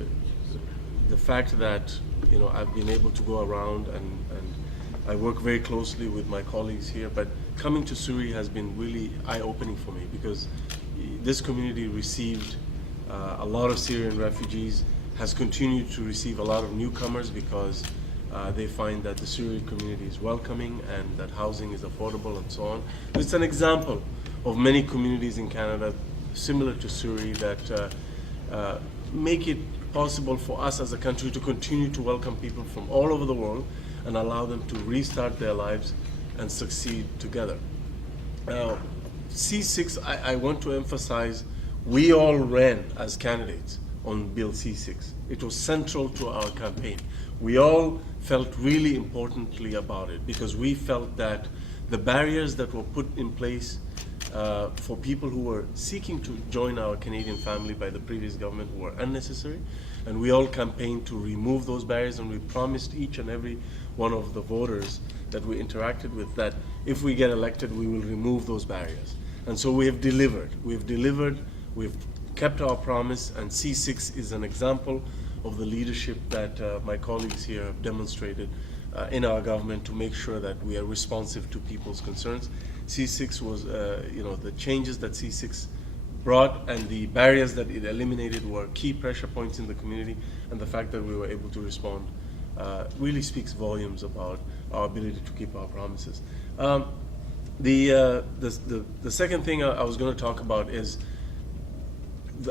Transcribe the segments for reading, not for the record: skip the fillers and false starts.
the, the fact that I've been able to go around and I work very closely with my colleagues here, but coming to Surrey has been really eye-opening for me because this community received a lot of Syrian refugees, has continued to receive a lot of newcomers because they find that the Syrian community is welcoming and that housing is affordable and so on. It's an example of many communities in Canada similar to Surrey that make it possible for us as a country to continue to welcome people from all over the world and allow them to restart their lives and succeed together. Now, C6, I want to emphasize, we all ran as candidates on Bill C6. It was central to our campaign. We all felt really importantly about it because we felt that the barriers that were put in place for people who were seeking to join our Canadian family by the previous government were unnecessary, and we all campaigned to remove those barriers, and we promised each and every one of the voters that we interacted with that if we get elected, we will remove those barriers. And so we have delivered. We've kept our promise, and C6 is an example of the leadership that my colleagues here have demonstrated in our government to make sure that we are responsive to people's concerns. C6 was, the changes that C6 brought and the barriers that it eliminated were key pressure points in the community, and the fact that we were able to respond really speaks volumes about our ability to keep our promises. The second thing I was going to talk about is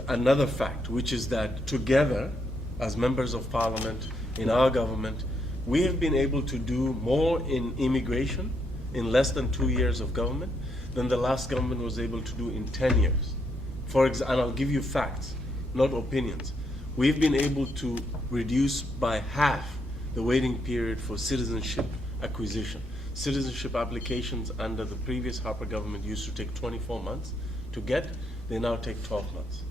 another fact, which is that together, as members of parliament in our government, we have been able to do more in immigration in less than 2 years of government than the last government was able to do in 10 years. And I'll give you facts, not opinions. We've been able to reduce by half the waiting period for citizenship acquisition. Citizenship applications under the previous Harper government used to take 24 months to get, they now take 12 months.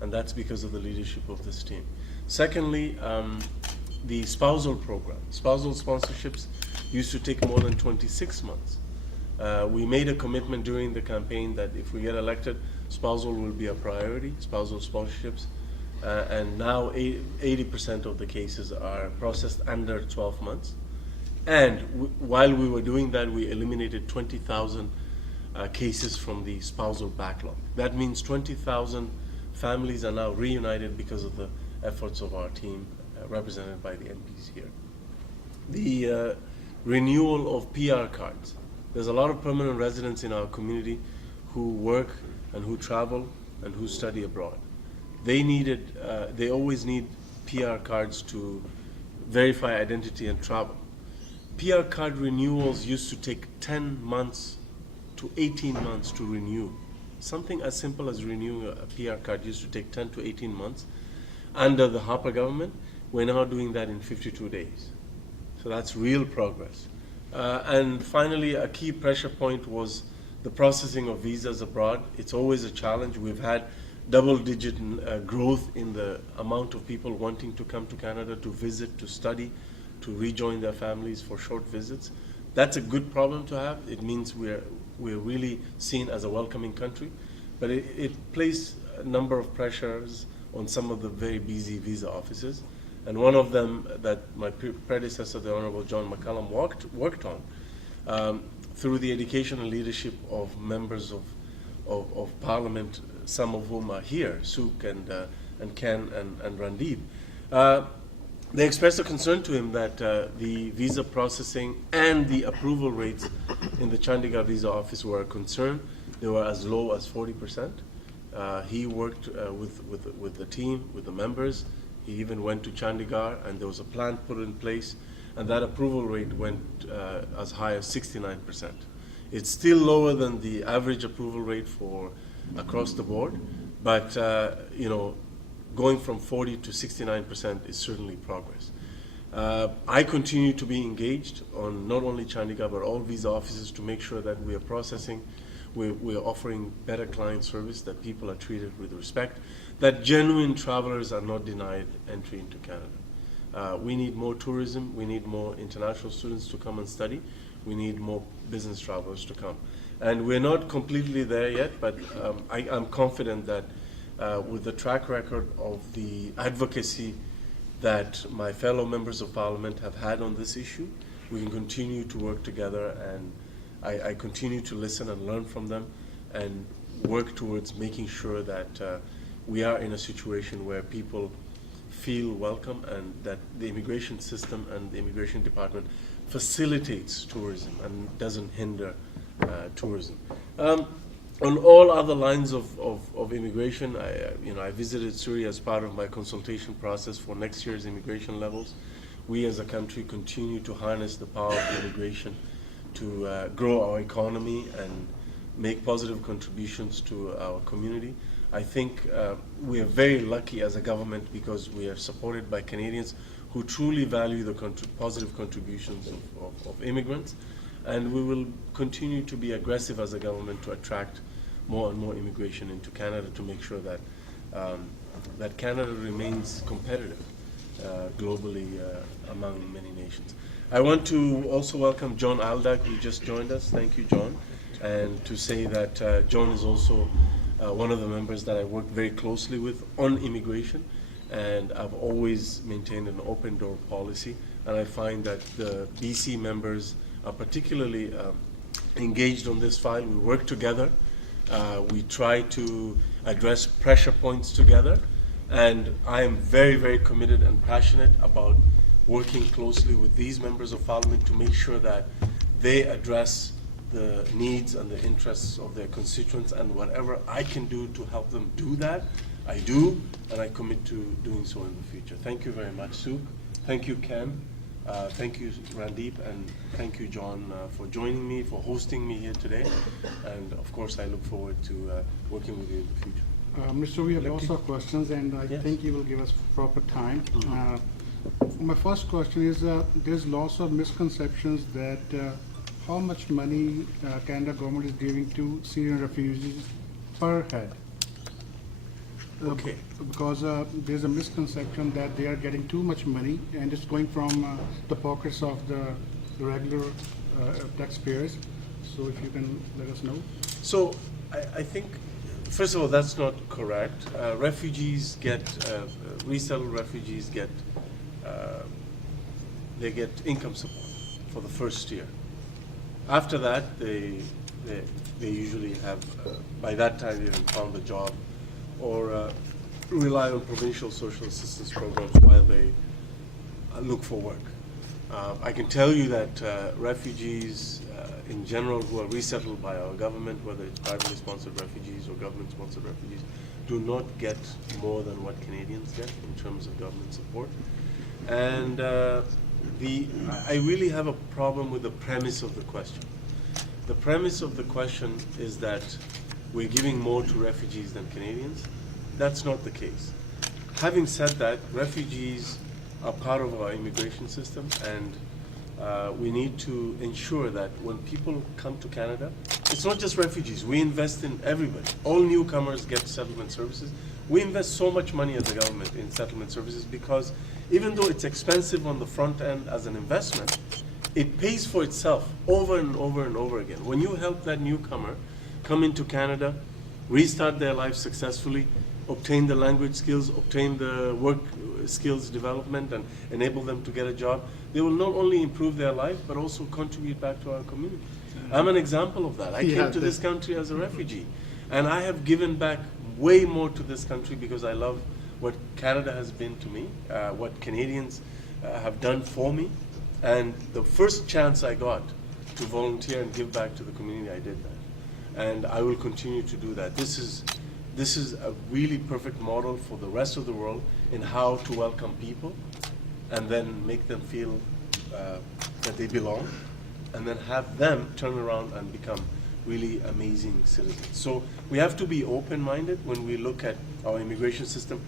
And that's because of the leadership of this team. Secondly, the spousal program. Spousal sponsorships used to take more than 26 months. We made a commitment during the campaign that if we get elected, spousal will be a priority, spousal sponsorships. And now 80% of the cases are processed under 12 months. And while we were doing that, we eliminated 20,000 cases from the spousal backlog. That means 20,000 families are now reunited because of the efforts of our team represented by the MPs here. The renewal of PR cards. There's a lot of permanent residents in our community who work and who travel and who study abroad. They always need PR cards to verify identity and travel. PR card renewals used to take 10 months to 18 months to renew. Something as simple as renewing a PR card used to take 10 to 18 months. Under the Harper government, we're now doing that in 52 days. So that's real progress. And finally, a key pressure point was the processing of visas abroad. It's always a challenge. We've had double-digit growth in the amount of people wanting to come to Canada to visit, to study, to rejoin their families for short visits. That's a good problem to have. It means we're really seen as a welcoming country, but it placed a number of pressures on some of the very busy visa offices. And one of them that my predecessor, the Honourable John McCallum, worked on through the education and leadership of members of Parliament, some of whom are here, Suk and Ken and Randeep. They expressed a concern to him that the visa processing and the approval rates in the Chandigarh visa office were a concern. They were as low as 40%. He worked with the team, with the members. He even went to Chandigarh, and there was a plan put in place, and that approval rate went as high as 69%. It's still lower than the average approval rate for across the board, but going from 40 to 69% is certainly progress. I continue to be engaged on not only Chandigarh but all visa offices to make sure that we are processing, we're offering better client service, that people are treated with respect, that genuine travelers are not denied entry into Canada. We need more tourism, we need more international students to come and study, we need more business travelers to come. And we're not completely there yet, but I'm confident that with the track record of the advocacy that my fellow members of parliament have had on this issue, we can continue to work together, and I continue to listen and learn from them and work towards making sure that we are in a situation where people feel welcome and that the immigration system and the immigration department facilitates tourism and doesn't hinder tourism. On all other lines of immigration, I visited Syria as part of my consultation process for next year's immigration levels. We as a country continue to harness the power of immigration to grow our economy and make positive contributions to our community. I think we are very lucky as a government because we are supported by Canadians who truly value the positive contributions of immigrants, and we will continue to be aggressive as a government to attract more and more immigration into Canada to make sure that that Canada remains competitive globally among many nations. I want to also welcome John Aldag, who just joined us. Thank you, John. And to say that John is also one of the members that I work very closely with on immigration, and I've always maintained an open door policy, and I find that the BC members are particularly engaged on this file. We work together. We try to address pressure points together, and I am very, very committed and passionate about working closely with these members of parliament to make sure that they address the needs and the interests of their constituents, and whatever I can do to help them do that, I do, and I commit to doing so in the future. Thank you very much, Sue. Thank you, Ken. Thank you, Randeep, and thank you, John, for joining me, for hosting me here today. And of course, I look forward to working with you in the future. Mr. We have lots of questions, and I think you will give us proper time. My first question is, there's lots of misconceptions that how much money Canada government is giving to Syrian refugees per head. Okay. Because there's a misconception that they are getting too much money and it's going from the pockets of the regular taxpayers. So if you can let us know. So I think, first of all, that's not correct. Refugees get, resettled refugees get, they get income support for the first year. After that, they usually have, by that time, they have found a job or rely on provincial social assistance programs while they look for work. I can tell you that refugees in general who are resettled by our government, whether it's privately sponsored refugees or government-sponsored refugees, do not get more than what Canadians get in terms of government support. And I really have a problem with the premise of the question. The premise of the question is that we're giving more to refugees than Canadians. That's not the case. Having said that, refugees are part of our immigration system, and we need to ensure that when people come to Canada, it's not just refugees. We invest in everybody. All newcomers get settlement services. We invest so much money as a government in settlement services because even though it's expensive on the front end as an investment, it pays for itself over and over and over again. When you help that newcomer come into Canada, restart their life successfully, obtain the language skills, obtain the work skills development, and enable them to get a job, they will not only improve their life, but also contribute back to our community. I'm an example of that. I came to this country as a refugee, and I have given back way more to this country because I love what Canada has been to me, what Canadians have done for me, and the first chance I got to volunteer and give back to the community, I did that. And I will continue to do that. This is a really perfect model for the rest of the world in how to welcome people and then make them feel that they belong, and then have them turn around and become really amazing citizens. So we have to be open-minded when we look at our immigration system.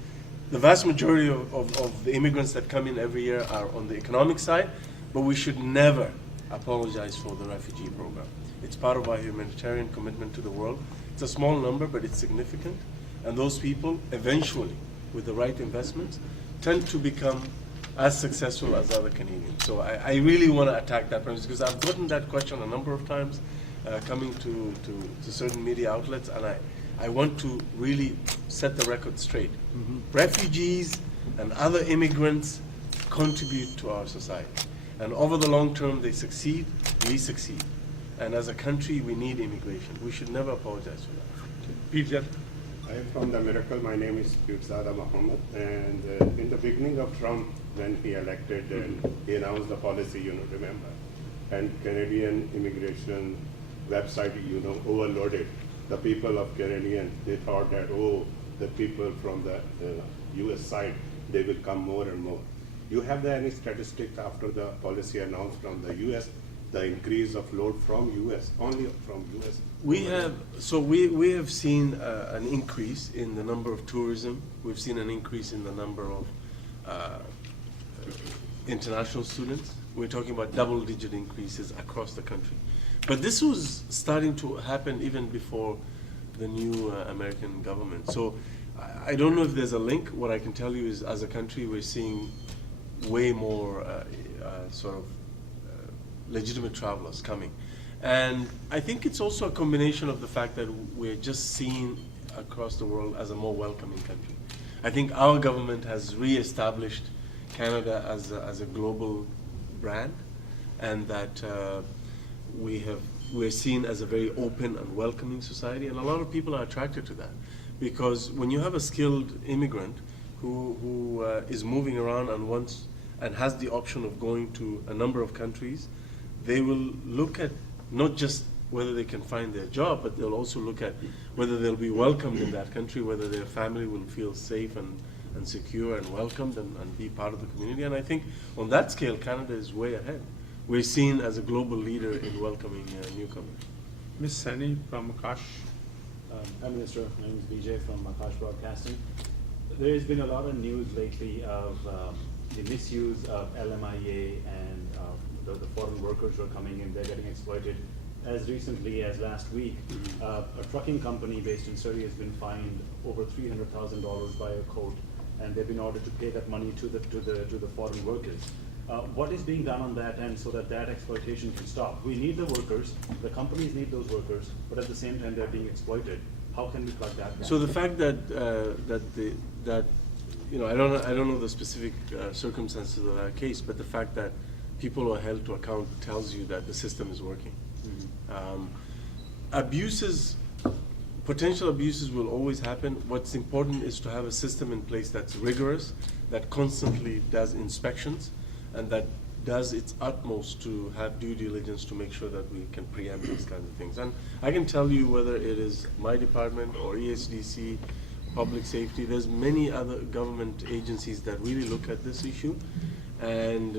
The vast majority of the immigrants that come in every year are on the economic side, but we should never apologize for the refugee program. It's part of our humanitarian commitment to the world. It's a small number, but it's significant. And those people, eventually, with the right investments, tend to become as successful as other Canadians. So I really want to attack that premise because I've gotten that question a number of times coming to certain media outlets, and I want to really set the record straight. Refugees and other immigrants contribute to our society. And over the long term, they succeed, we succeed. And as a country, we need immigration. We should never apologize for that. Peter. I am from the Miracle. My name is Pirzada Muhammad. And in the beginning of Trump, when he elected and he announced the policy, remember, and Canadian immigration website, overloaded. The people of Canadian, they thought that, oh, the people from the US side, they will come more and more. You have any statistics after the policy announced from the US, the increase of load from US, only from US? We have seen an increase in the number of tourism. We've seen an increase in the number of international students. We're talking about double-digit increases across the country. But this was starting to happen even before the new American government. So I don't know if there's a link. What I can tell you is, as a country, we're seeing way more legitimate travelers coming. And I think it's also a combination of the fact that we're just seen across the world as a more welcoming country. I think our government has re-established Canada as a global brand, and that we're seen as a very open and welcoming society, and a lot of people are attracted to that. Because when you have a skilled immigrant who is moving around and has the option of going to a number of countries, they will look at not just whether they can find their job, but they'll also look at whether they'll be welcomed in that country, whether their family will feel safe and secure and welcomed and be part of the community. And I think on that scale, Canada is way ahead. We're seen as a global leader in welcoming newcomers. Ms. Sani from Akash. Prime Minister, my name is Vijay from Akash Broadcasting. There has been a lot of news lately of the misuse of LMIA and the foreign workers who are coming in, they're getting exploited. As recently as last week, a trucking company based in Surrey has been fined over $300,000 by a court, and they've been ordered to pay that money to the foreign workers. What is being done on that end so that exploitation can stop? We need the workers, the companies need those workers, but at the same time they're being exploited. How can we plug that gap? So the fact that I don't know the specific circumstances of that case, but the fact that people are held to account tells you that the system is working. Potential abuses will always happen. What's important is to have a system in place that's rigorous, that constantly does inspections, and that does its utmost to have due diligence to make sure that we can preempt these kinds of things. And I can tell you, whether it is my department or ESDC, public safety, there's many other government agencies that really look at this issue and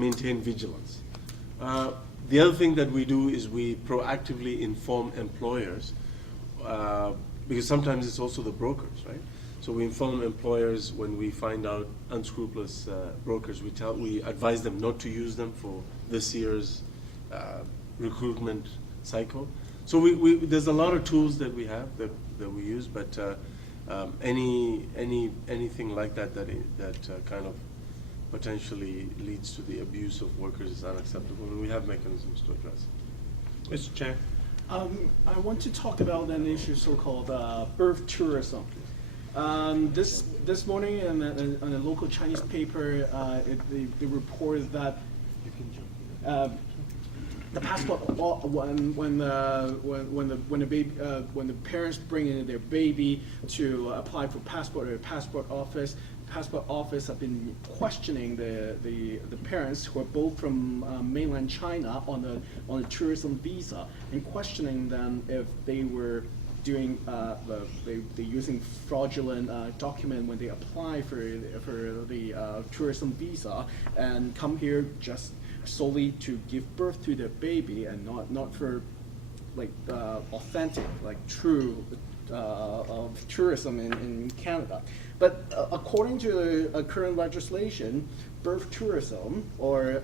maintain vigilance. The other thing that we do is we proactively inform employers, because sometimes it's also the brokers, right? So we inform employers when we find out unscrupulous brokers. We advise them not to use them for this year's recruitment cycle. So there's a lot of tools that we have that we use, but anything like that kind of potentially leads to the abuse of workers is unacceptable, and we have mechanisms to address it. Mr. Chang. I want to talk about an issue so-called birth tourism. This morning in a local Chinese paper, they reported that the passport when the parents bring in their baby to apply for passport at a passport office have been questioning the parents who are both from mainland China on a tourism visa, and questioning them if they were doing they're using fraudulent document when they apply for the tourism visa and come here just solely to give birth to their baby, and not for like authentic, like true of tourism in Canada. But according to current legislation, birth tourism or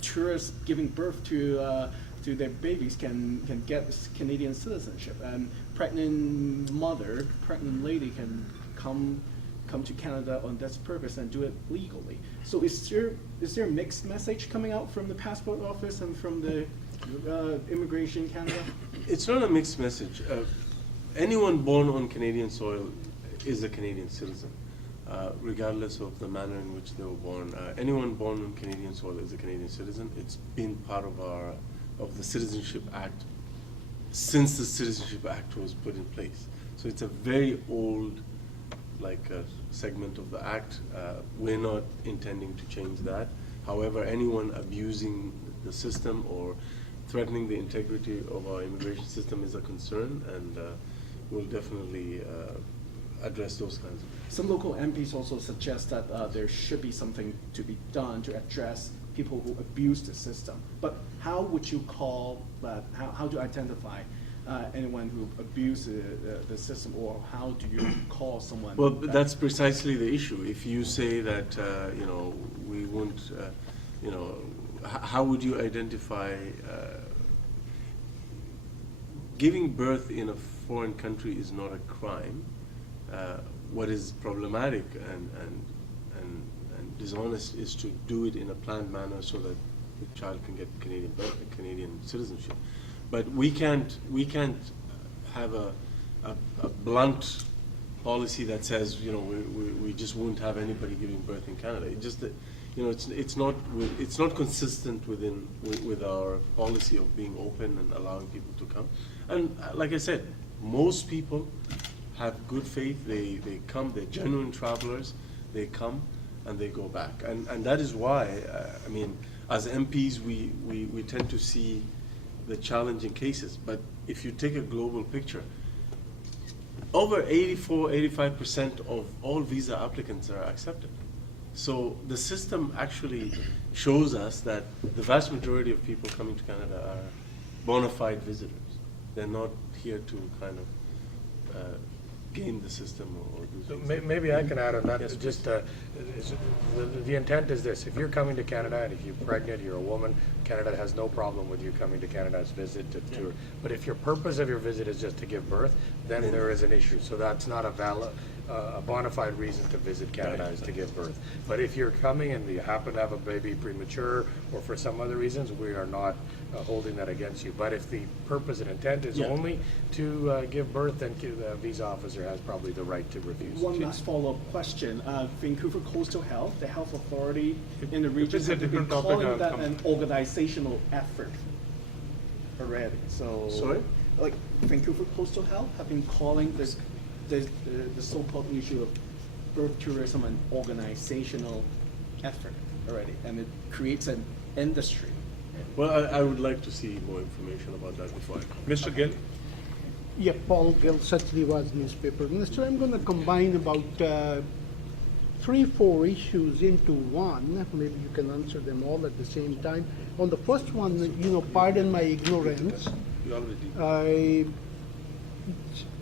tourists giving birth to their babies can get Canadian citizenship, and pregnant lady can come to Canada on this purpose and do it legally. So is there a mixed message coming out from the passport office and from the Immigration Canada? It's not a mixed message. anyone born on Canadian soil is a Canadian citizen, regardless of the manner in which they were born. Anyone born on Canadian soil is a Canadian citizen. It's been part of the Citizenship Act since the Citizenship Act was put in place. So it's a very old, segment of the Act. We're not intending to change that. However, anyone abusing the system or threatening the integrity of our immigration system is a concern, and we'll definitely address those kinds of things. Some local MPs also suggest that there should be something to be done to address people who abuse the system. But how would you call that? How do you identify anyone who abuses the system, or how do you call someone? Well, that's precisely the issue. If you say that, we won't, how would you identify giving birth in a foreign country is not a crime. What is problematic and dishonest is to do it in a planned manner so that the child can get Canadian citizenship. But we can't have a blunt policy that says, we just won't have anybody giving birth in Canada. It just, it's not consistent with our policy of being open and allowing people to come. And like I said, most people have good faith. They come. They're genuine travelers. They come and they go back. And that is why, as MPs, we tend to see the challenging cases. But if you take a global picture, over 85% of all visa applicants are accepted. So the system actually shows us that the vast majority of people coming to Canada are bona fide visitors. They're not here to kind of game the system or do So things. maybe I can add on that. Yes, Just the intent is this: if you're coming to Canada and if you're pregnant, you're a woman, Canada has no problem with you coming to Canada as visit to tour. But if your purpose of your visit is just to give birth, then there is an issue. So that's not a valid, a bona fide reason to visit Canada is to give birth. But if you're coming and you happen to have a baby premature or for some other reasons, we are not holding that against you. But if the purpose and intent is only to give birth, then the visa officer has probably the right to refuse. One last follow-up question. Vancouver Coastal Health, the health authority in the region, it's a have been different topic, calling I'll that come. an organizational effort already. So, Sorry? like Vancouver Coastal Health have been calling this the so-called issue of birth tourism an organizational effort already, and it creates an industry. Well, I would like to see more information about that before I comment. Mr. Gill? Yeah, Paul Gill, Satyavaz newspaper. Minister, I'm going to combine about 3-4 issues into one. Maybe you can answer them all at the same time. On the first one, pardon my ignorance. You already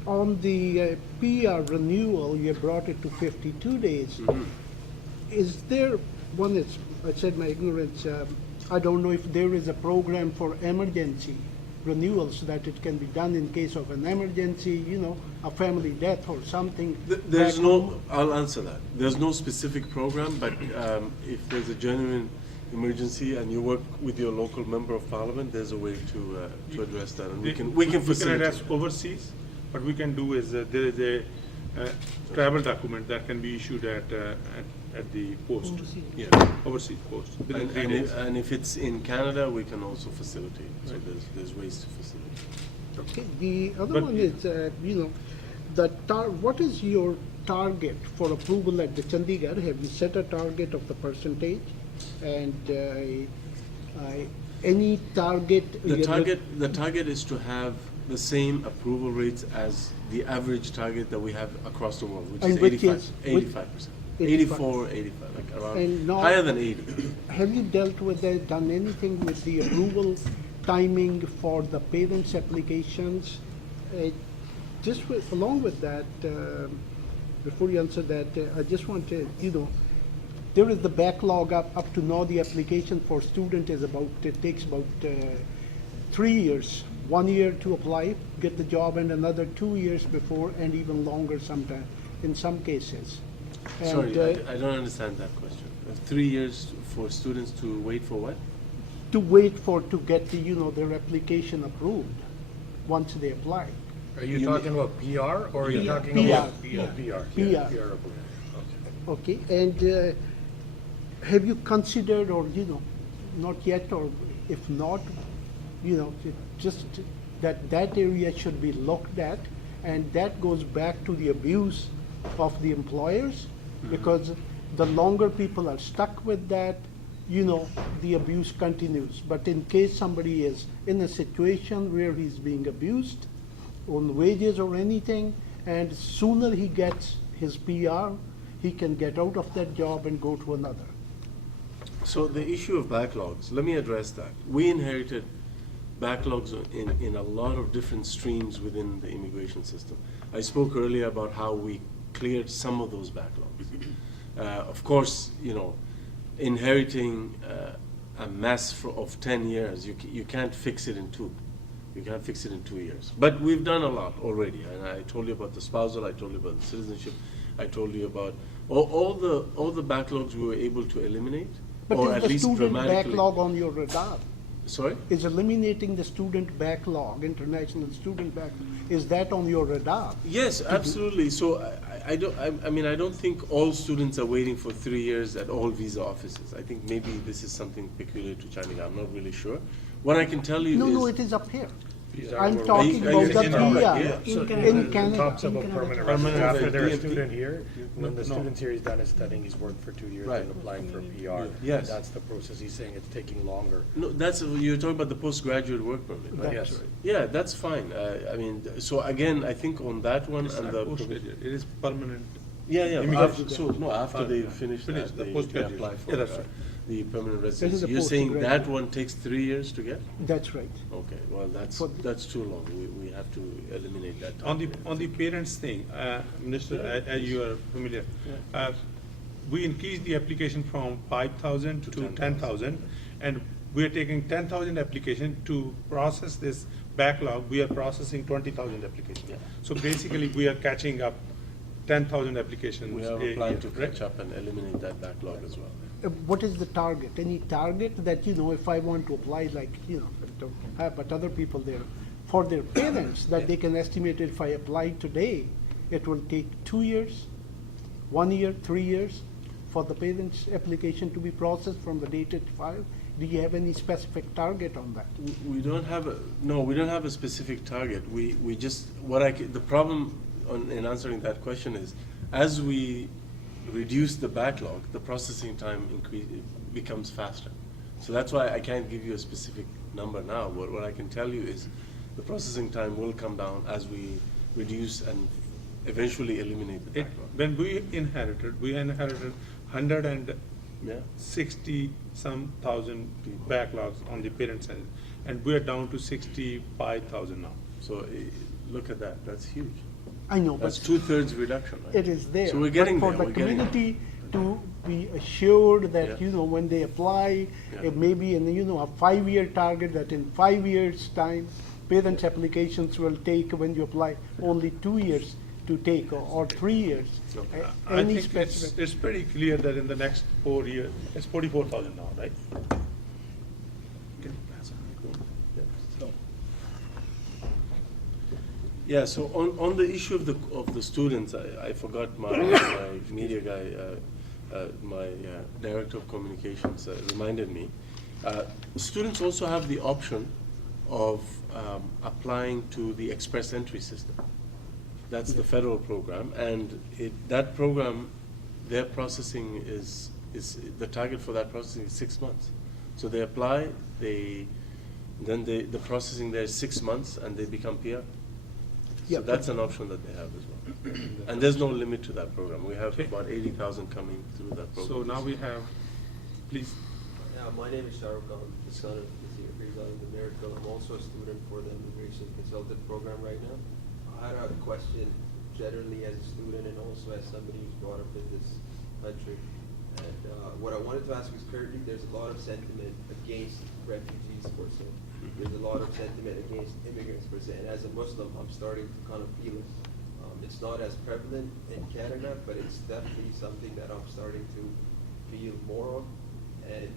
On the PR renewal, you brought it to 52 days. Is there one? I said my ignorance. I don't know if there is a program for emergency renewal so that it can be done in case of an emergency, a family death or something. There's no, I'll answer that. There's no specific program, but if there's a genuine emergency and you work with your local member of parliament, there's a way to address that, and we can facilitate. address overseas. What we can do is there is a travel document that can be issued at the post. Yeah. Overseas post. And, Within 3 and, days. if, and if it's in Canada, we can also facilitate. So there's ways to facilitate. Okay. The other But- one is, what is your target for approval at the Chandigarh? Have you set a target of the percentage? And any target? The target is to have the same approval rates as the average target that we have across the world, which And is which 85, is- 85%. 84, 85, like And around, now- higher than 80. Have you dealt with that, done anything with the approval timing for the parents' applications? Along with that, before you answer that, I just want to, there is the backlog up to now. The application for student is it takes about 3 years. 1 year to apply, get the job, and another 2 years before, and even longer sometimes, in some cases. Sorry, And, I don't understand that question. 3 years for students to wait for what? to wait to get their application approved once they apply. Are you You talking about PR or are you PR. talking PR. about PR? PR. PR approved. Okay, and have you considered, or, not yet, or if not, just that area should be looked at, and that goes back to the abuse of the employers, because the longer people are stuck with that, the abuse continues. But in case somebody is in a situation where he's being abused on wages or anything, and sooner he gets his PR, he can get out of that job and go to another. So the issue of backlogs, let me address that. We inherited backlogs in a lot of different streams within the immigration system. I spoke earlier about how we cleared some of those backlogs. Of course, inheriting a mess of 10 years, you can't fix it in two. You can't fix it in 2 years. But we've done a lot already. And I told you about the spousal, I told you about the citizenship, I told you about all the backlogs we were able to eliminate, But or is at the least student dramatically. backlog on your radar? Sorry? Is eliminating the student backlog, international student backlog, is that on your radar? Yes, absolutely. So I don't think all students are waiting for 3 years at all visa offices. I think maybe this is something peculiar to China. I'm not really sure. What I can tell you No, is. no, it is up here. These are I'm where- talking Are about you the in PR Canada? in It Canada. talks about permanent residence. Permanent After they're a residence. student here, when the No. student's here, he's done his studying, he's worked for 2 years Right. and applying for a PR. Yes. That's the process. He's saying it's taking longer. No, you're talking about the postgraduate work permit, right? That's Yes. right. Yeah, that's fine. So again, I think on that one It's and not the. postgraduate, it is permanent. Yeah. Immigration. After they finish Finish that, the they postgraduate. apply for Yeah, that's right. the permanent This is residency. a You're saying that postgraduate. one takes 3 years to get? That's right. Okay, well, For- that's too long. We have to eliminate that. On the parents thing, Minister, as you are familiar, we increased the application from 5,000 to 10,000, and we are taking 10,000 application to process this backlog. We are processing 20,000 applications. Yeah. So basically, we are catching up 10,000 applications. We are a applying year, to right? catch up and eliminate that backlog as well. What is the target? Any target that, if I want to apply, like, I don't have, but other people there, for their parents, that they can estimate if I apply today, it will take 2 years, 1 year, 3 years for the parents' application to be processed from the date it filed? Do you have any specific target on that? We don't have a specific target. We just, the problem in answering that question is, as we reduce the backlog, the processing time becomes faster. So that's why I can't give you a specific number now. What I can tell you is the processing time will come down as we reduce and eventually eliminate the backlog. When we inherited 160 Yeah. some thousand backlogs on the parent side, and we are down to 65,000 now. So look at that. That's huge. I know, That's but 2/3 reduction, right? it is there. So we're getting But there. for We're the getting there. community to be assured that, Yeah. when they apply, Yeah. it may be a 5-year target, that in 5 years' time, parents' applications will take, when you apply, only 2 years to take, or 3 years. Okay. I Any think specific? it's pretty clear that in the next 4 years, it's 44,000 now, right? Yeah, so on the issue of the students, I forgot my media guy, my director of communications reminded me. Students also have the option of applying to the express entry system. That's the federal program, and that program, their processing is the target for that processing is 6 months. So they apply, then the processing there is 6 months, and they become PR. Yeah, So that's an option that they have as well. And there's no limit to that program. We have Okay. about 80,000 coming through that program. So now we have, please. My name is Shahrukh. I'm the son of the senior president of Miracle. I'm also a student for the immigration consultant program right now. I had a question generally as a student and also as somebody who's brought up in this country. And what I wanted to ask is currently there's a lot of sentiment against refugees per se. There's a lot of sentiment against immigrants per se. And as a Muslim, I'm starting to kind of feel it. It's not as prevalent in Canada, but it's definitely something that I'm starting to feel more of. And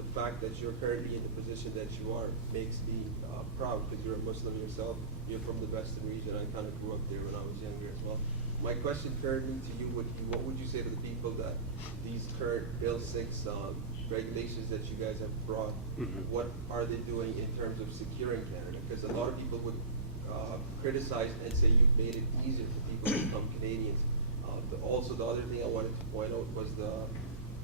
the fact that you're currently in the position that you are makes me proud, because you're a Muslim yourself. You're from the Western region. I kind of grew up there when I was younger as well. My question currently to you would be, what would you say to the people that these current Bill 6 regulations that you guys have brought, what are they doing in terms of securing Canada? Because a lot of people would criticize and say you've made it easier for people to become Canadians. Also, the other thing I wanted to point out was the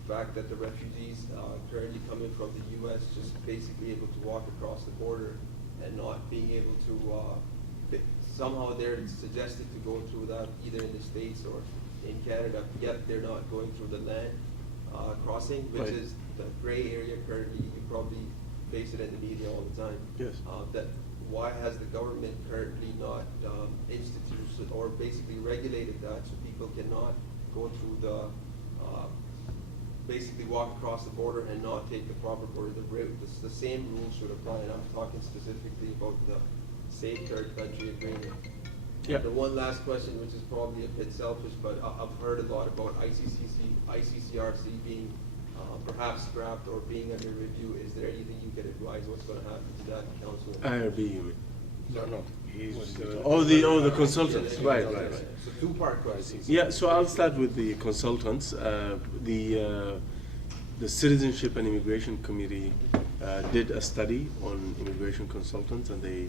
fact that the refugees currently coming from the U.S. just basically able to walk across the border and not being able to, somehow they're suggested to go through that either in the States or in Canada, yet they're not going through the land crossing, which is the gray area currently. You probably face it in the media all the time. Yes. That why has the government currently not instituted or basically regulated that so people cannot go through the basically walk across the border and not take the proper border? The same rules should apply, and I'm talking specifically about the safe third country agreement. Yeah. The one last question, which is probably a bit selfish, but I've heard a lot about ICCRC being perhaps scrapped or being under review. Is there anything you can advise what's going to happen to that, Councilor? IRB, you mean? No, he's. The consultants, Yeah, right. It's a two-part question. Yeah, so I'll start with the consultants. The Citizenship and Immigration Committee did a study on immigration consultants, and they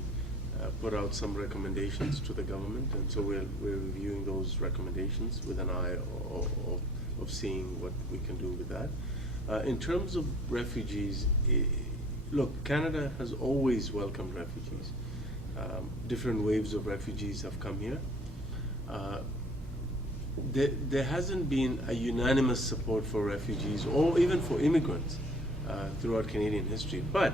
put out some recommendations to the government, and so we're reviewing those recommendations with an eye of seeing what we can do with that. In terms of refugees, look, Canada has always welcomed refugees. Different waves of refugees have come here. There hasn't been a unanimous support for refugees or even for immigrants throughout Canadian history, but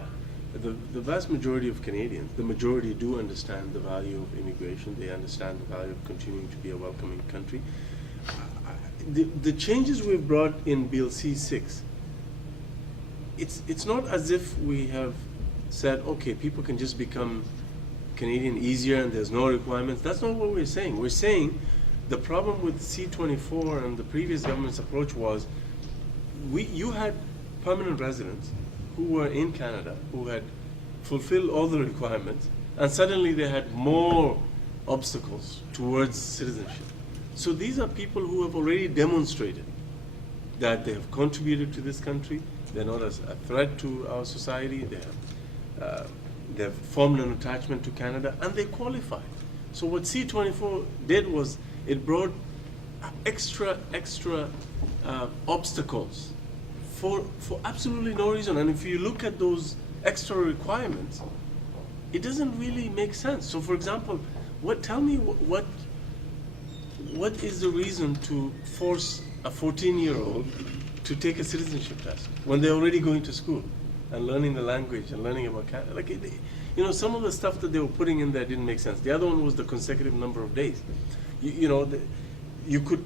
the vast majority of Canadians, the majority do understand the value of immigration. They understand the value of continuing to be a welcoming country. The changes we've brought in Bill C-6, it's not as if we have said, okay, people can just become Canadian easier and there's no requirements. That's not what we're saying. We're saying the problem with C-24 and the previous government's approach was you had permanent residents who were in Canada, who had fulfilled all the requirements, and suddenly they had more obstacles towards citizenship. So these are people who have already demonstrated that they have contributed to this country, they're not as a threat to our society, they've formed an attachment to Canada, and they qualify. So what C-24 did was it brought extra obstacles for absolutely no reason. And if you look at those extra requirements, it doesn't really make sense. So for example, tell me what is the reason to force a 14-year-old to take a citizenship test when they're already going to school and learning the language and learning about Canada? Like, some of the stuff that they were putting in there didn't make sense. The other one was the consecutive number of days. You could,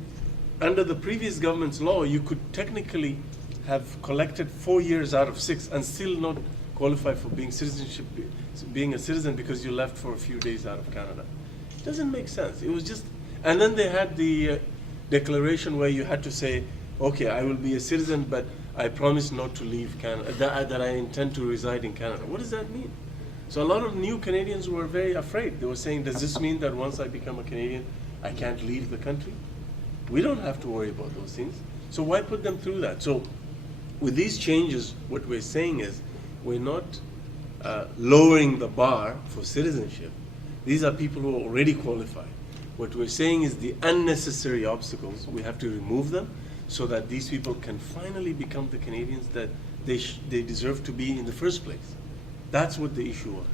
under the previous government's law, you could technically have collected 4 years out of 6 and still not qualify for being a citizen because you left for a few days out of Canada. It doesn't make sense. It was just, and then they had the declaration where you had to say, okay, I will be a citizen, but I promise not to leave Canada, that I intend to reside in Canada. What does that mean? So a lot of new Canadians were very afraid. They were saying, does this mean that once I become a Canadian, I can't leave the country? We don't have to worry about those things. So why put them through that? So with these changes, what we're saying is we're not lowering the bar for citizenship. These are people who are already qualified. What we're saying is the unnecessary obstacles, we have to remove them so that these people can finally become the Canadians that they deserve to be in the first place. That's what the issue was.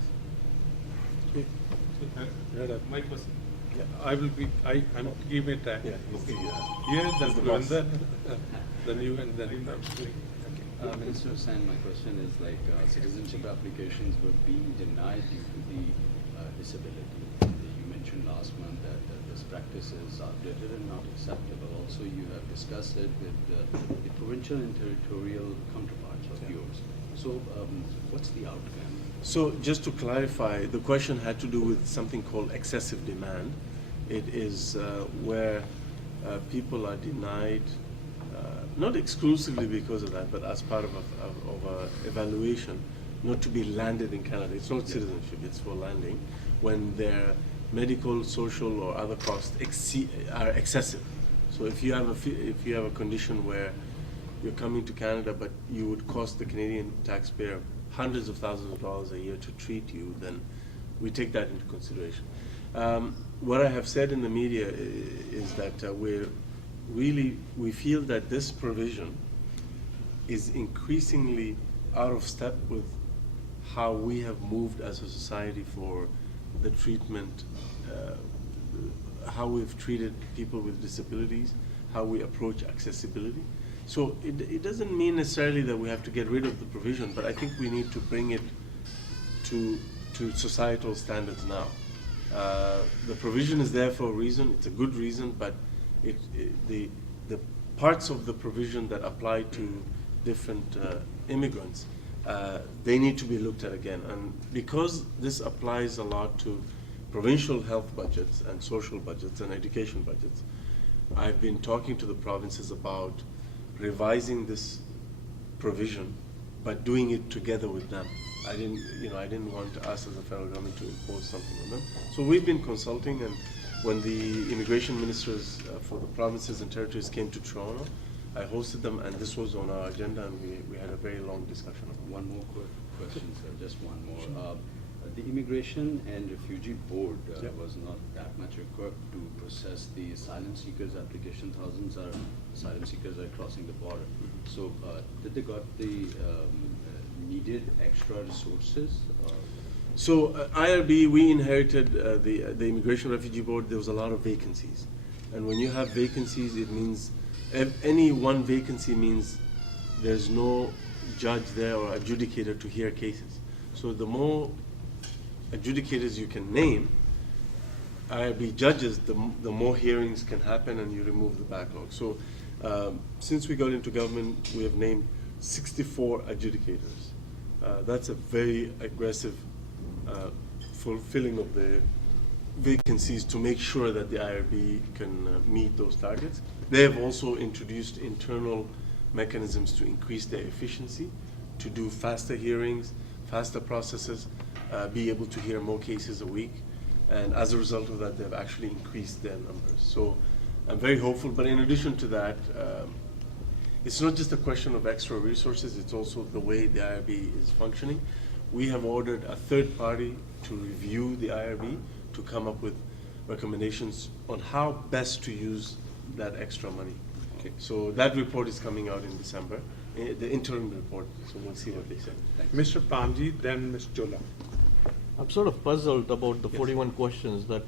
My question. I'm giving it time. Yeah, Yes, that's the one. Then you and then. Minister Hussen, my question is citizenship applications were being denied due to the disability. You mentioned last month that this practice is outdated and not acceptable. Also, you have discussed it with the provincial and territorial counterparts of yours. So, what's the outcome? So just to clarify, the question had to do with something called excessive demand. It is where people are denied Not exclusively because of that, but as part of a evaluation, not to be landed in Canada. It's not citizenship, it's for landing, when their medical, social, or other costs are excessive. So if you have a condition where you're coming to Canada, but you would cost the Canadian taxpayer hundreds of thousands of dollars a year to treat you, then we take that into consideration. What I have said in the media is that we feel that this provision is increasingly out of step with how we have moved as a society for the treatment, how we've treated people with disabilities, how we approach accessibility. So it doesn't mean necessarily that we have to get rid of the provision, but I think we need to bring it to societal standards now. The provision is there for a reason, it's a good reason, but the parts of the provision that apply to different immigrants, they need to be looked at again. And because this applies a lot to provincial health budgets and social budgets and education budgets, I've been talking to the provinces about revising this provision, but doing it together with them. I didn't want us as a federal government to impose something on them. So we've been consulting, and when the immigration ministers for the provinces and territories came to Toronto, I hosted them, and this was on our agenda, and we had a very long discussion. One more quick question, sir, just one more. The Immigration and Refugee Board was not that much equipped to process the asylum seekers' application. Thousands of asylum seekers are crossing the border. So did they got the needed extra resources? So IRB, we inherited the Immigration Refugee Board. There was a lot of vacancies, and when you have vacancies, it means any one vacancy means there's no judge there or adjudicator to hear cases. So the more adjudicators you can name, IRB judges, the more hearings can happen, and you remove the backlog. So since we got into government, we have named 64 adjudicators. That's a very aggressive fulfilling of the vacancies to make sure that the IRB can meet those targets. They have also introduced internal mechanisms to increase their efficiency, to do faster hearings, faster processes, be able to hear more cases a week. And as a result of that, they've actually increased their numbers. So I'm very hopeful, but in addition to that, it's not just a question of extra resources, it's also the way the IRB is functioning. We have ordered a third party to review the IRB to come up with recommendations on how best to use that extra money. Okay. So that report is coming out in December, the interim report, so we'll see what they say. Mr. Pamji, then Ms. Chola. I'm sort of puzzled about the 41 questions that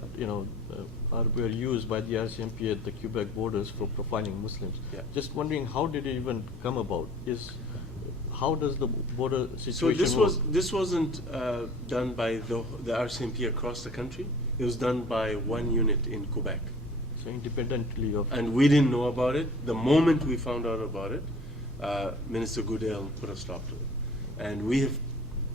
were used by the RCMP at the Quebec borders for profiling Muslims. Yeah. Just wondering, how did it even come about? How does the border situation So this wasn't done by the RCMP across the country. It was done by one unit in Quebec. So independently of... And we didn't know about it. The moment we found out about it, Minister Goodale put a stop to it. And we have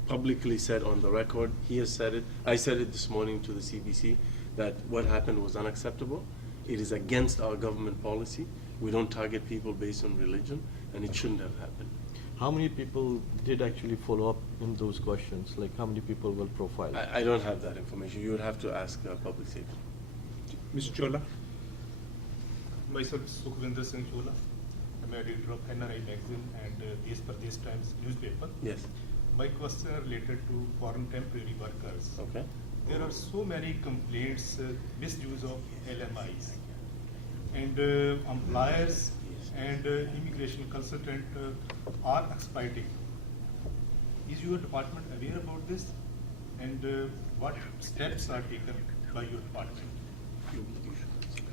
publicly said on the record, he has said it, I said it this morning to the CBC, that what happened was unacceptable. It is against our government policy. We don't target people based on religion, and it shouldn't have happened. How many people did actually follow up in those questions? Like how many people were profiled? I don't have that information. You would have to ask public safety. Ms. Chola. Myself, Sukhvinder Singh Chola. I'm editor of NRI magazine and Desh Pradesh Times newspaper. Yes. My question are related to foreign temporary workers. Okay. There are so many complaints, misuse of LMIs, and employers and immigration consultant are exploiting. Is your department aware about this, and what steps are taken by your department?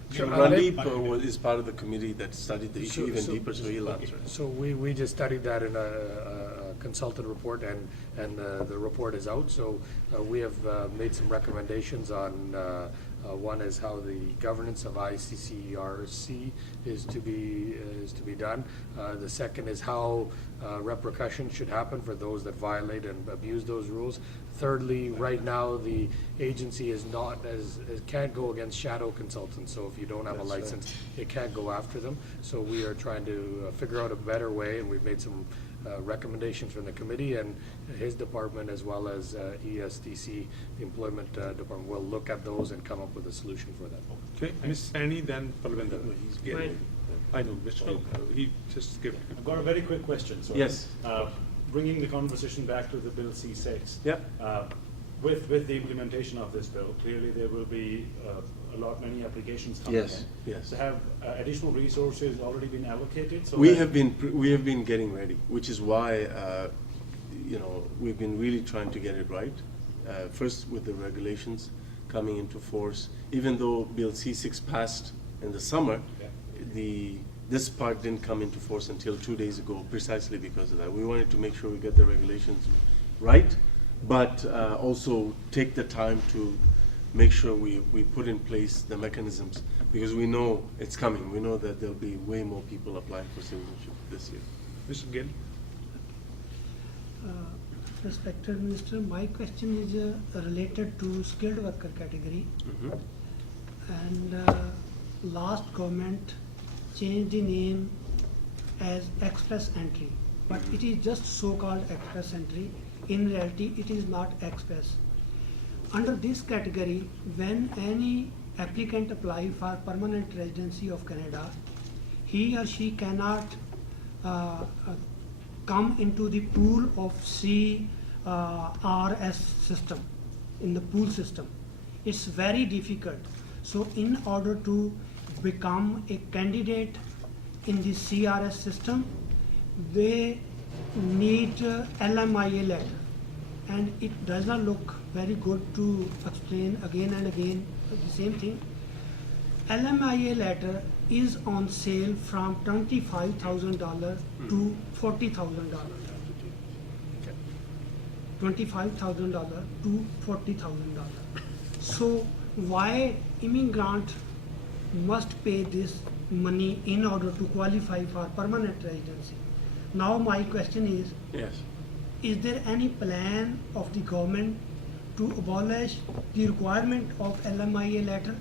Randeep is part of the committee that studied the issue even deeper, so he'll answer. So we just studied that in a consultant report, and the report is out. So we have made some recommendations on One is how the governance of ICCERC is to be done. The second is how repercussions should happen for those that violate and abuse those rules. Thirdly, right now the agency is not can't go against shadow consultants. So if you don't have a license, it can't go after them. So we are trying to figure out a better way, and we've made some recommendations from the committee, and his department as well as ESDC, the employment department, will look at those and come up with a solution for that. Okay, Ms. Sani, then Palvinder. I know, Mr. He just give. I've got a very quick question. So, Yes. Bringing the conversation back to the Bill C6. Yeah. With the implementation of this bill, clearly there will be many applications coming Yes, in. yes. So have additional resources already been allocated? So We that- have been getting ready, which is why we've been really trying to get it right. First with the regulations coming into force, even though Bill C6 passed in the summer, this part didn't come into force until 2 days ago, precisely because of that. We wanted to make sure we get the regulations right, but also take the time to make sure we put in place the mechanisms, because we know it's coming. We know that there'll be way more people applying for citizenship this year. Mr. Gill. Respected Minister, my question is related to skilled worker category. And last government changed the name as express entry, but it is just so-called express entry. In reality, it is not express. Under this category, when any applicant apply for permanent residency of Canada, he or she cannot come into the pool of CRS system, in the pool system. It's very difficult. So in order to become a candidate in the CRS system, they need LMIA letter. And it does not look very good to explain again and again the same thing. LMIA letter is on sale from $25,000 to $40,000. $25,000 to $40,000. So why immigrant must pay this money in order to qualify for permanent residency? Now my question is, Yes. is there any plan of the government to abolish the requirement of LMIA letter?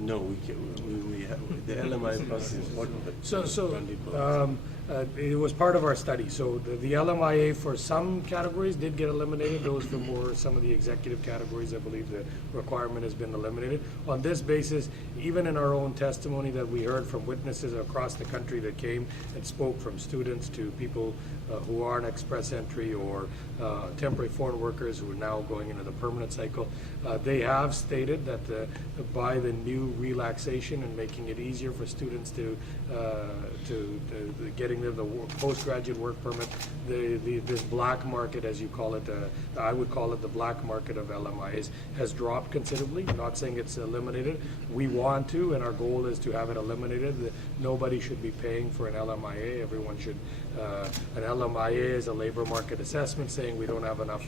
No, we have, the LMI process is important, but. It was part of our study. So the LMIA for some categories did get eliminated. Those for some of the executive categories, I believe the requirement has been eliminated. On this basis, even in our own testimony that we heard from witnesses across the country that came and spoke, from students to people who are on express entry or temporary foreign workers who are now going into the permanent cycle, they have stated that by the new relaxation and making it easier for students to getting the postgraduate work permit, this black market, as you call it, I would call it the black market of LMIAs, has dropped considerably. I'm not saying it's eliminated. We want to, and our goal is to have it eliminated. Nobody should be paying for an LMIA. Everyone should. An LMIA is a labor market assessment saying we don't have enough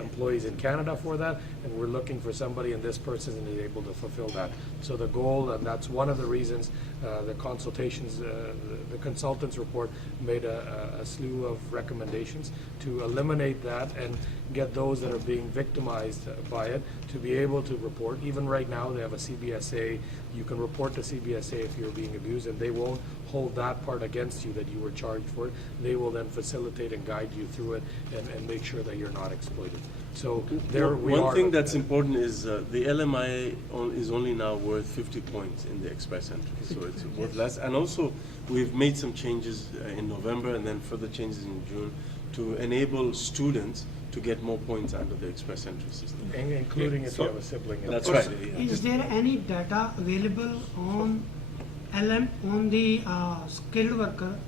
employees in Canada for that, and we're looking for somebody, and this person is able to fulfill that. So the goal, and that's one of the reasons the consultations, the consultants report made a slew of recommendations to eliminate that and get those that are being victimized by it to be able to report. Even right now, they have a CBSA. You can report to CBSA if you're being abused, and they won't hold that part against you that you were charged for it. They will then facilitate and guide you through it and make sure that you're not exploited. So there we are. One thing that's important is the LMIA is only now worth 50 points in the express entry, so it's worth less. And also, we've made some changes in November and then further changes in June to enable students to get more points under the express entry system. Including if you have a sibling. That's right. Yeah. Is there any data available on the skilled worker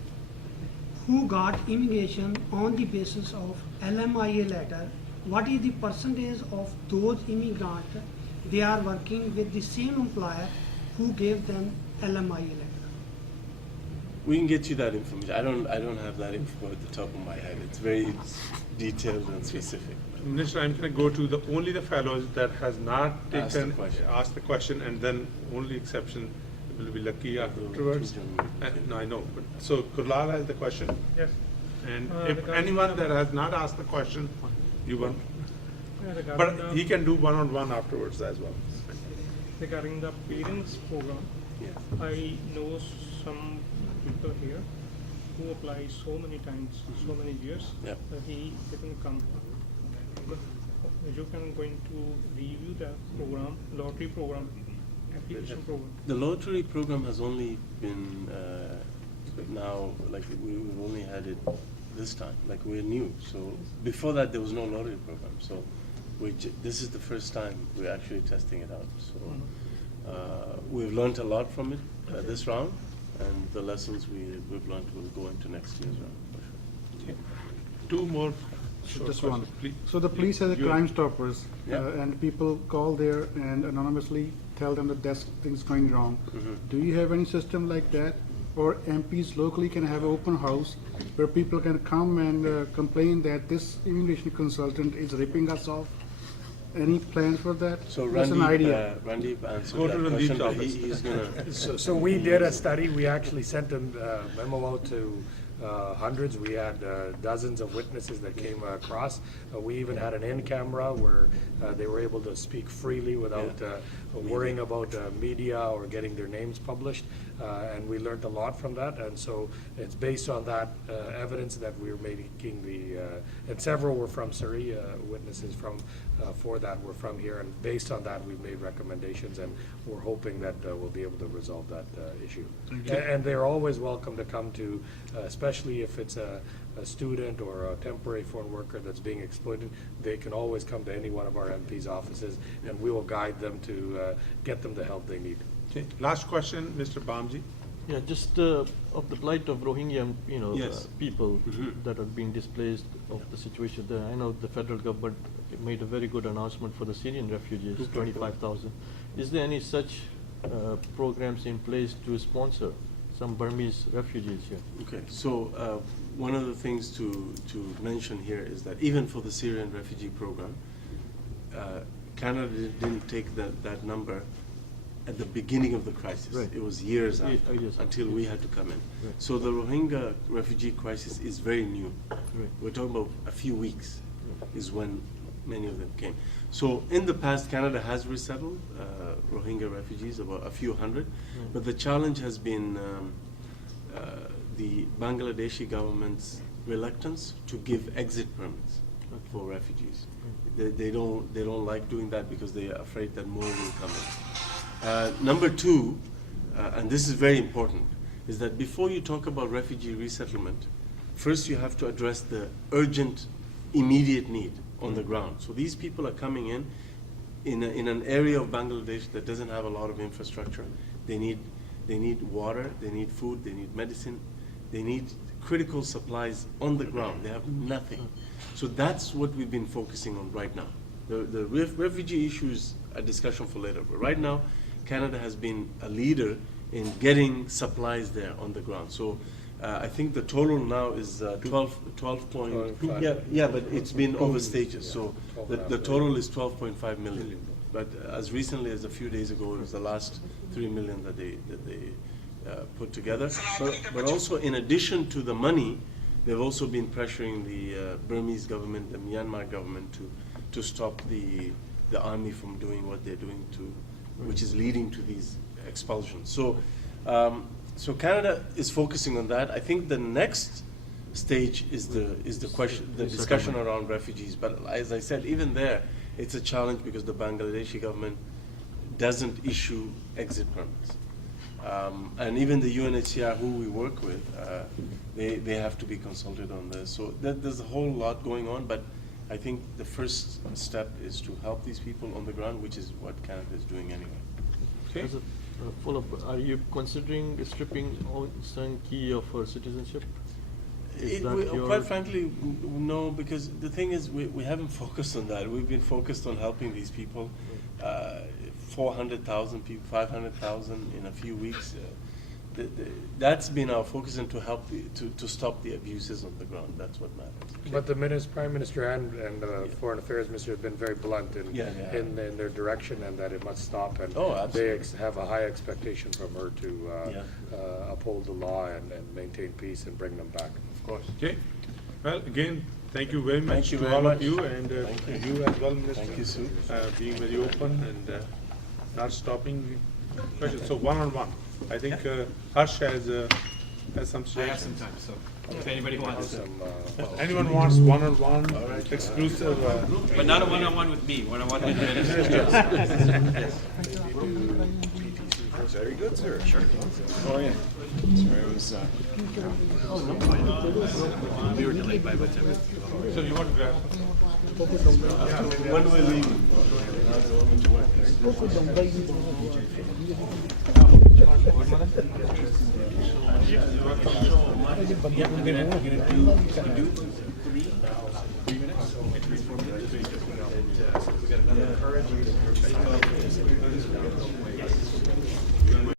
who got immigration on the basis of LMIA letter? What is the percentage of those immigrants they are working with the same employer who gave them LMIA letter? We can get you that information. I don't have that info at the top of my head. It's very detailed and specific. Minister, I'm going to go to only the fellows that has not Asked the taken, question. asked the question, and then only exception will be lucky afterwards. No, I know, but, so Kurlal has the question? Yes. And Regarding if anyone the- that has not asked the question, you want, Regarding but the- he can do one-on-one afterwards as well. Regarding the parents program, Yeah. I know some people here who apply so many times, so many years, Yep. that he didn't come. But you can going to review the program, lottery program, application program. The lottery program has only been now, like we've only had it this time, like we're new. So before that there was no lottery program. So this is the first time we're actually testing it out. So we've learned a lot from it this round, and the lessons we've learned will go into next year's round for sure. Okay. Two more short Just one. questions, please. So the police has a You- Crime Stoppers, Yeah. and people call there and anonymously tell them that that's things going wrong. Mhm. Do you have any system like that? Or MPs locally can have an open house where people can come and complain that this immigration consultant is ripping us off? Any plans for that? So That's an idea. Randeep answered Go to that Randeep's question, but office. he's gonna. So we did a study. We actually sent a memo out to hundreds. We had dozens of witnesses that came across. We even had an in-camera where they were able to speak freely without worrying about media or getting their names published. And we learned a lot from that. And so it's based on that evidence that we're making and several were from Surrey, witnesses from for that were from here. And based on that, we've made recommendations, and we're hoping that we'll be able to resolve that issue. And they're always welcome to come to, especially if it's a student or a temporary foreign worker that's being exploited, they can always come to any one of our MP's offices, and we will guide them to get them the help they need. Okay, last question, Mr. Bamji. Yeah, just of the plight of Rohingya, Yes. people Mhm. that are being displaced of the situation there. I know the federal government made a very good announcement for the Syrian refugees, 25,000. Is there any such programs in place to sponsor some Burmese refugees here? Okay, so one of the things to mention here is that even for the Syrian refugee program, Canada didn't take that number at the beginning of the crisis. Right. It was years Ye- after, yes. until we had to come in. Right. So the Rohingya refugee crisis is very new. Right. We're talking about a few weeks is when many of them came. So in the past, Canada has resettled Rohingya refugees, about a few hundred, but the challenge has been the Bangladeshi government's reluctance to give exit permits for refugees. They don't like doing that because they are afraid that more will come in. Number two, and this is very important, is that before you talk about refugee resettlement, first you have to address the urgent, immediate need on the ground. So these people are coming in an area of Bangladesh that doesn't have a lot of infrastructure. They need water, they need food, they need medicine, they need critical supplies on the ground. They have nothing. So that's what we've been focusing on right now. The refugee issue is a discussion for later, but right now, Canada has been a leader in getting supplies there on the ground. So I think the total now is 12 point, yeah, but it's been over stages. So the total is 12.5 million. But as recently as a few days ago, it was the last 3 million that they put together. But also in addition to the money, they've also been pressuring the Burmese government, the Myanmar government to stop the army from doing what they're doing which is leading to these expulsions. So, so Canada is focusing on that. I think the next stage is the question, the discussion around refugees. But as I said, even there, it's a challenge because the Bangladeshi government doesn't issue exit permits. And even the UNHCR, who we work with, they have to be consulted on this. So there's a whole lot going on, but I think the first step is to help these people on the ground, which is what Canada is doing anyway. Okay. As a follow-up, are you considering stripping Aung San Kyi of her citizenship? Is that your... Quite frankly, no, because the thing is, we haven't focused on that. We've been focused on helping these people. 400,000 people, 500,000 in a few weeks. that's been our focus, and to help to stop the abuses on the ground. That's what matters. But the Prime Minister and Foreign Affairs Minister have been very blunt in their direction, and that it must stop. And Oh, they absolutely. have a high expectation from her to uphold the law and maintain peace and bring them back. Of course. Okay, well, again, thank you very much you to very all much. of you, and Thank you as well, Minister. Thank you, Sue. Being very open and not stopping questions. So one-on-one, I think Harsh has some suggestions. I have some time, so if anybody wants. If anyone wants one-on-one, exclusive. But not a one-on-one with me, one-on-one with the minister. Very good, sir. Sure. Oh, yeah. Sorry, it was, We were delayed by about 10 minutes. So you want to grab? When do we leave? We got another encouraging.